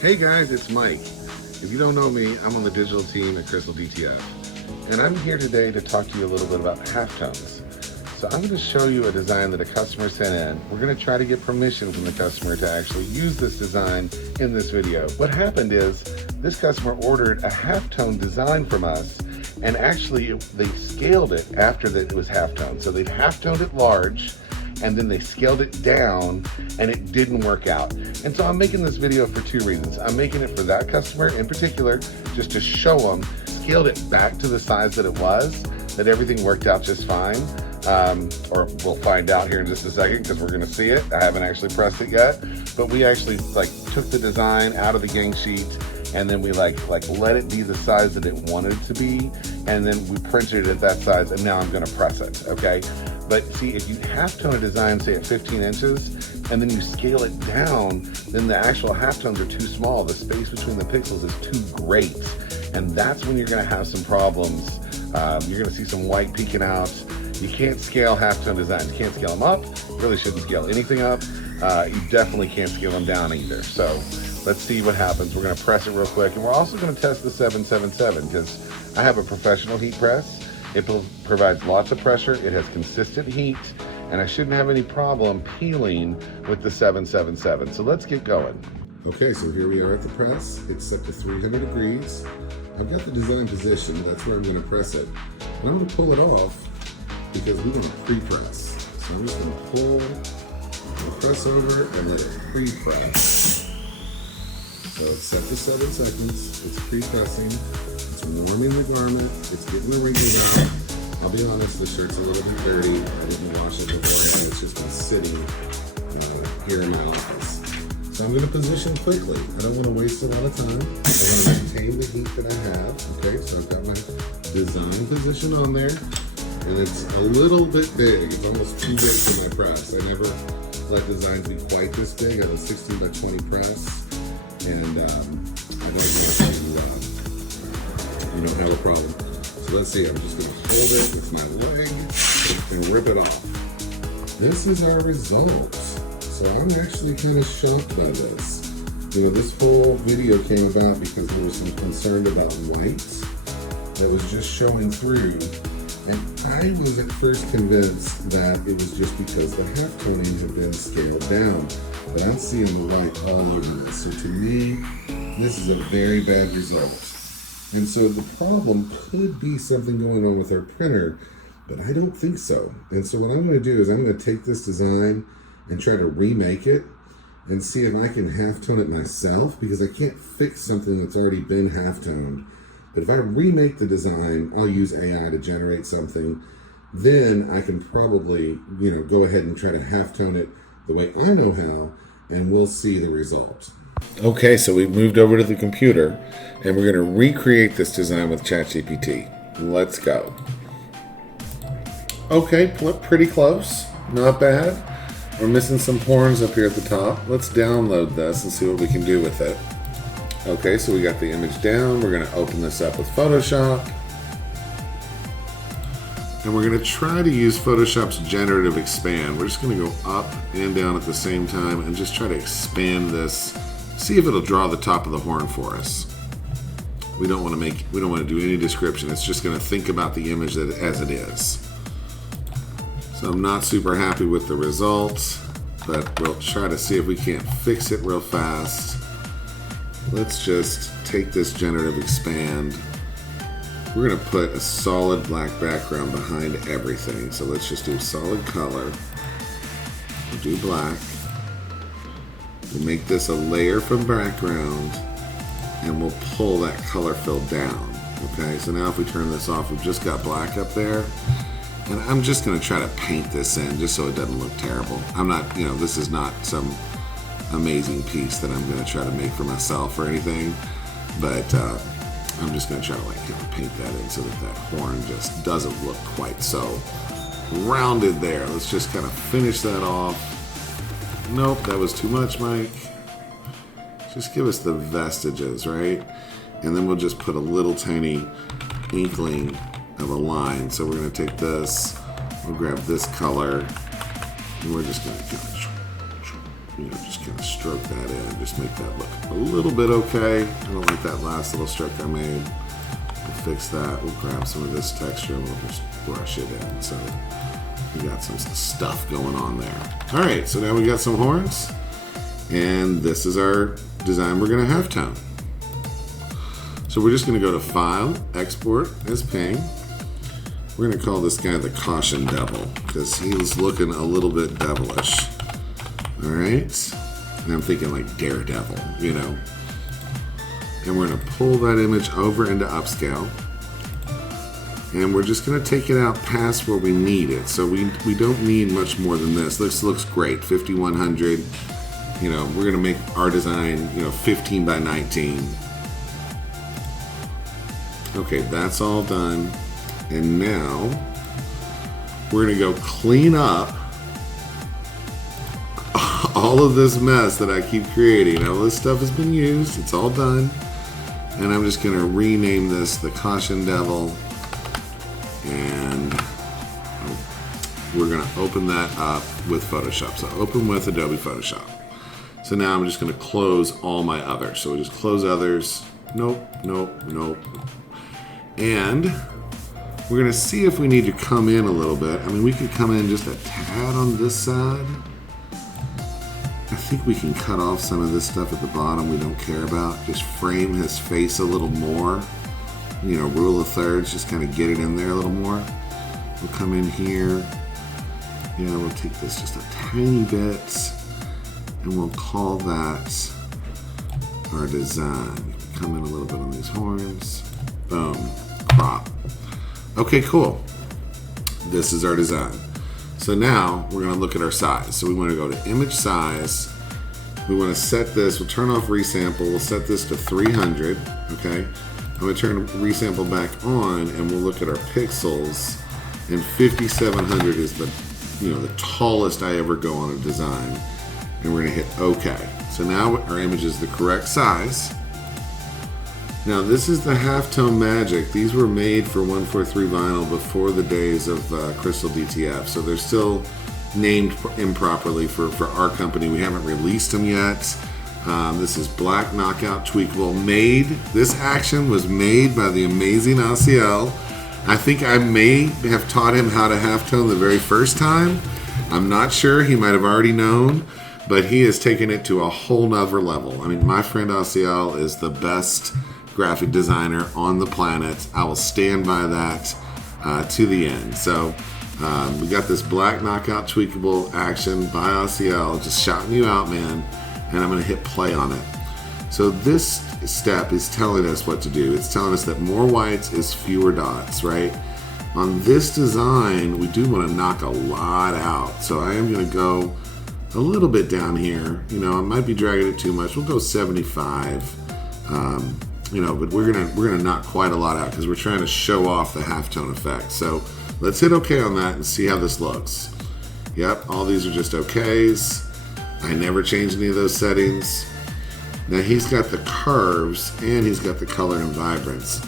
Hey guys, it's Mike. If you don't know me, I'm on the digital team at Crystal DTF. And I'm here today to talk to you a little bit about halftones. So I'm going to show you a design that a customer sent in. We're going to try to get permission from the customer to actually use this design in this video. What happened is this customer ordered a halftone design from us, and actually they scaled it after that it was halftone. So they'd halftoned it large, and then they scaled it down, and it didn't work out. And so I'm making this video for two reasons. I'm making it for that customer in particular, just to show them, scaled it back to the size that it was, that everything worked out just fine. Or we'll find out here in just a second, because we're gonna see it. I haven't actually pressed it yet, but we actually took the design out of the gang sheet, and then we let it be the size that it wanted to be, and then we printed it at that size, and now I'm gonna press it, okay? But see, if you halftone a design, say at 15 inches, and then you scale it down, then the actual halftones are too small. The space between the pixels is too great. And that's when you're gonna have some problems. You're gonna see some white peeking out. You can't scale halftone designs. You can't scale them up. You really shouldn't scale anything up. You definitely can't scale them down either. So let's see what happens. We're gonna press it real quick. And we're also gonna test the 777, because I have a professional heat press. It provides lots of pressure, it has consistent heat, and I shouldn't have any problem peeling with the 777. So let's get going. Okay, so here we are at the press. It's set to 300 degrees. I've got the design position, that's where I'm gonna press it. And I'm gonna pull it off because we want to pre-press. So I'm just gonna pull, press over, and let it pre-press. So it's set to 7 seconds, it's pre-pressing. It's warming the garment, it's getting the wrinkles out. I'll be honest, the shirt's a little bit dirty. I didn't wash it beforehand, it's just been sitting here in my office. So I'm gonna position quickly. I don't wanna waste a lot of time. I wanna maintain the heat that I have. Okay, so I've got my design position on there, and it's a little bit big. It's almost too big for my press. I never let designs be quite this big. I have a 16 by 20 press, and I don't want to have a problem. So let's see, I'm just gonna hold it with my leg and rip it off. This is our result. So I'm actually kind of shocked by this. You know, this whole video came about because there was some concern about white that was just showing through. And I was at first convinced that it was just because the halftoning had been scaled down. But I'm seeing the white all over this. So to me, this is a very bad result. And so the problem could be something going on with our printer, but I don't think so. And so what I'm going to do is I'm going to take this design and try to remake it and see if I can halftone it myself, because I can't fix something that's already been halftoned. But if I remake the design, I'll use AI to generate something. Then I can probably, go ahead and try to halftone it the way I know how, and we'll see the result. Okay, so we've moved over to the computer, and we're going to recreate this design with ChatGPT. Let's go. Okay, pretty close. Not bad. We're missing some horns up here at the top. Let's download this and see what we can do with it. Okay, so we got the image down. We're going to open this up with Photoshop. And we're going to try to use Photoshop's generative expand. We're just going to go up and down at the same time and just try to expand this. See if it'll draw the top of the horn for us. We don't want to do any description. It's just going to think about the image as it is. So I'm not super happy with the results, but we'll try to see if we can't fix it real fast. Let's just take this generative expand. We're going to put a solid black background behind everything. So let's just do solid color. We'll do black. We'll make this a layer from background, and we'll pull that color fill down. Okay, so now if we turn this off, we've just got black up there. And I'm just going to try to paint this in just so it doesn't look terrible. I'm not, this is not some amazing piece that I'm going to try to make for myself or anything, but I'm just going to try to paint that in so that horn just doesn't look quite so rounded there. Let's just kind of finish that off. Nope, that was too much, Mike. Just give us the vestiges, right? And then we'll just put a little tiny inkling of a line. So we're going to take this, we'll grab this color, and we're just going to just kind of stroke that in, just make that look a little bit okay. I don't like that last little stroke I made. We'll fix that. We'll grab some of this texture and we'll just brush it in. So we got some stuff going on there. All right, so now we got some horns, and this is our design we're gonna halftone. So we're just gonna go to File, Export as Ping. We're gonna call this guy the Caution Devil because he's looking a little bit devilish. All right, and I'm thinking like Daredevil, you know. And we're gonna pull that image over into upscale. And we're just gonna take it out past where we need it. So we don't need much more than this. This looks great, 5100. You know, we're gonna make our design, 15 by 19. Okay, that's all done. And now we're gonna go clean up all of this mess that I keep creating. All this stuff has been used, it's all done. And I'm just gonna rename this the Caution Devil. And we're gonna open that up with Photoshop. So open with Adobe Photoshop. So now I'm just gonna close all my others. So we just close others. Nope, nope, nope. And we're gonna see if we need to come in a little bit. I mean, we could come in just a tad on this side. I think we can cut off some of this stuff at the bottom we don't care about. Just frame his face a little more. Rule of thirds, just kind of get it in there a little more. We'll come in here. We'll take this just a tiny bit and we'll call that our design. Come in a little bit on these horns. Boom, crop. Okay, cool. This is our design. So now we're gonna look at our size. So we wanna go to image size. We wanna set this, we'll turn off resample. We'll set this to 300, okay? I'm gonna turn resample back on and we'll look at our pixels. And 5700 is the tallest I ever go on a design. And we're gonna hit okay. So now our image is the correct size. Now this is the halftone magic. These were made for 143 vinyl before the days of Crystal DTF. So they're still named improperly for our company. We haven't released them yet. This is Black Knockout Tweakable. This action was made by the amazing Asiel. I think I may have taught him how to halftone the very first time. I'm not sure, he might have already known, but he has taken it to a whole nother level. I mean, my friend Asiel is the best graphic designer on the planet. I will stand by that to the end. So we got this Black Knockout Tweakable action by Asiel, just shouting you out, man. And I'm gonna hit play on it. So this step is telling us what to do. It's telling us that more whites is fewer dots, right? On this design, we do wanna knock a lot out. So I am gonna go a little bit down here. I might be dragging it too much. We'll go 75. But we're gonna knock quite a lot out because we're trying to show off the halftone effect. So let's hit okay on that and see how this looks. Yep, all these are just okays. I never changed any of those settings. Now he's got the curves and he's got the color and vibrance.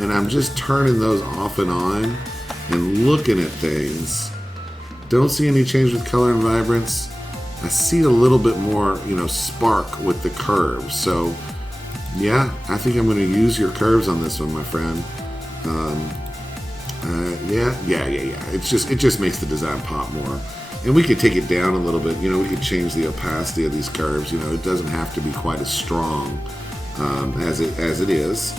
And I'm just turning those off and on and looking at things. Don't see any change with color and vibrance. I see a little bit more, spark with the curves. So yeah, I think I'm gonna use your curves on this one, my friend. Yeah. It just makes the design pop more. And we could take it down a little bit. We could change the opacity of these curves. It doesn't have to be quite as strong as it is.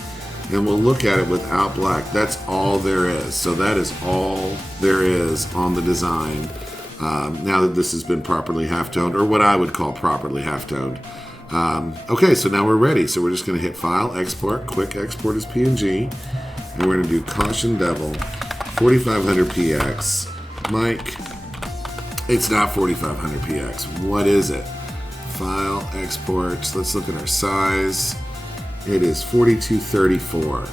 And we'll look at it without black. That's all there is. So that is all there is on the design. Now that this has been properly halftoned, or what I would call properly halftoned. Okay, so now we're ready. So we're just gonna hit File, Export, Quick Export as PNG. And we're gonna do Caution Devil, 4500 PX. Mike, it's not 4500 PX. What is it? File, Export, let's look at our size. It is 4234.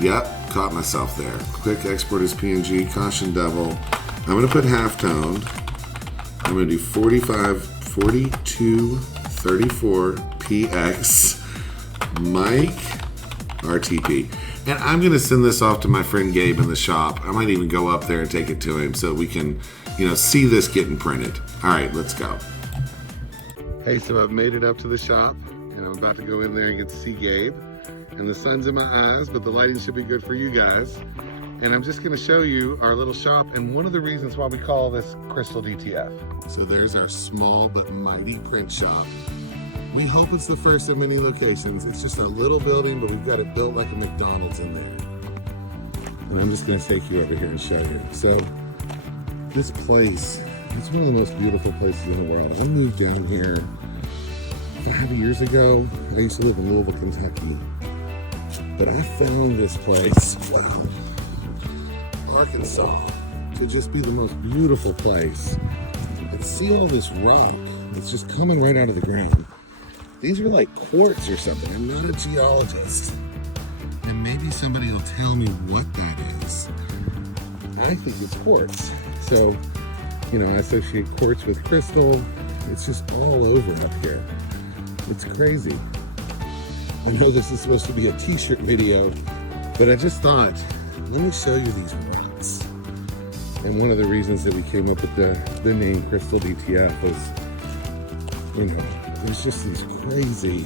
Yep, caught myself there. Quick Export as PNG, Caution Devil. I'm gonna put halftoned. I'm gonna do 4234 PX. Mike, RTP. And I'm gonna send this off to my friend Gabe in the shop. I might even go up there and take it to him so we can, see this getting printed. All right, let's go. Hey, so I've made it up to the shop and I'm about to go in there and get to see Gabe. And the sun's in my eyes, but the lighting should be good for you guys. And I'm just gonna show you our little shop and one of the reasons why we call this Crystal DTF. So there's our small but mighty print shop. We hope it's the first of many locations. It's just a little building, but we've got it built like a McDonald's in there. And I'm just gonna take you over here and show you. So this place, it's one of the most beautiful places in the world. I moved down here 5 years ago. I used to live in Louisville, Kentucky. But I found this place, Arkansas, to just be the most beautiful place. And see all this rock that's just coming right out of the ground. These are like quartz or something. I'm not a geologist. And maybe somebody will tell me what that is. I think it's quartz. So, you know, I associate quartz with crystal. It's just all over up here. It's crazy. I know this is supposed to be a t-shirt video, but I just thought, let me show you these rocks. And one of the reasons that we came up with the name Crystal DTF was, you know, there's just these crazy,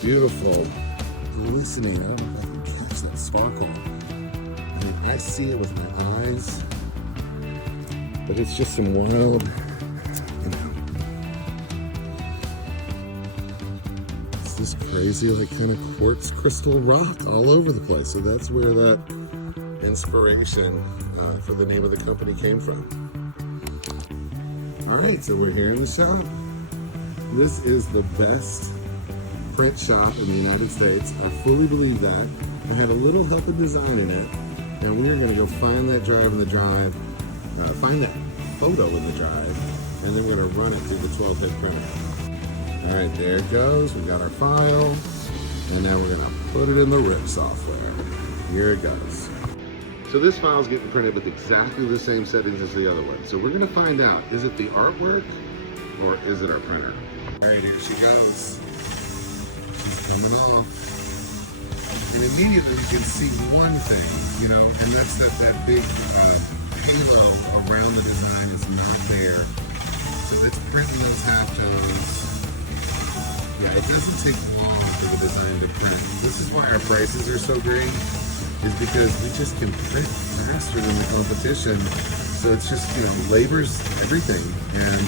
beautiful, glistening, I don't know if I can catch that sparkle. I mean, I see it with my eyes, but it's just some wild, you know, it's this crazy, like, kind of quartz crystal rock all over the place. So that's where that inspiration for the name of the company came from. All right, so we're here in the shop. This is the best print shop in the United States. I fully believe that. I had a little help in designing it, and we're gonna go find that drive in the drive, find that photo in the drive, and then we're gonna run it through the 12-bit printer. All right, there it goes. We got our file, and now we're gonna put it in the RIP software. Here it goes. So this file is getting printed with exactly the same settings as the other one. So we're gonna find out, is it the artwork or is it our printer? All right, here she goes. She's coming off. And immediately you can see one thing, you know, and that's that big halo around the design is not there. So that's printing those halftones. Yeah, it doesn't take long for the design to print. This is why our prices are so great, is because we just can print faster than the competition. So it's just, you know, labor's everything, and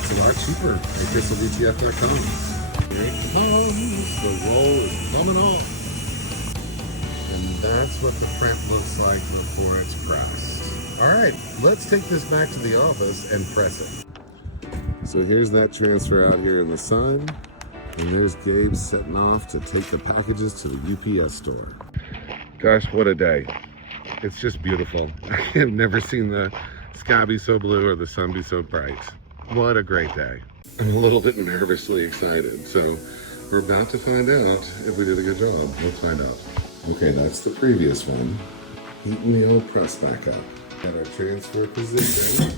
it's a lot cheaper at crystaldtf.com. Here it comes, the roll is coming off. And that's what the print looks like before it's pressed. All right, let's take this back to the office and press it. So here's that transfer out here in the sun, and there's Gabe setting off to take the packages to the UPS store. Gosh, what a day. It's just beautiful. I have never seen the sky be so blue or the sun be so bright. What a great day. I'm a little bit nervously excited, so we're about to find out if we did a good job. We'll find out. Okay, that's the previous one. Heating the old press back up. At our transfer position.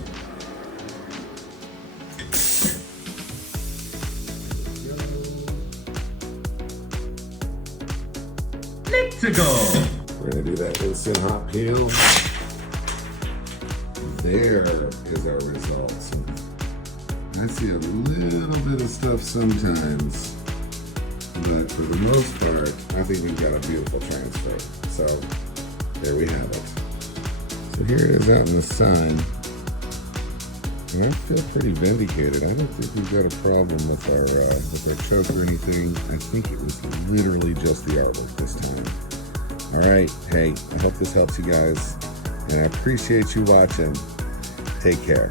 To go. We're gonna do that instant hot peel. There is our results. I see a little bit of stuff sometimes, but for the most part, I think we've got a beautiful transfer. So there we have it. So here it is out in the sun. And I feel pretty vindicated. I don't think we've got a problem with our choke or anything. I think it was literally just the artwork this time. All right, hey, I hope this helps you guys, and I appreciate you watching. Take care.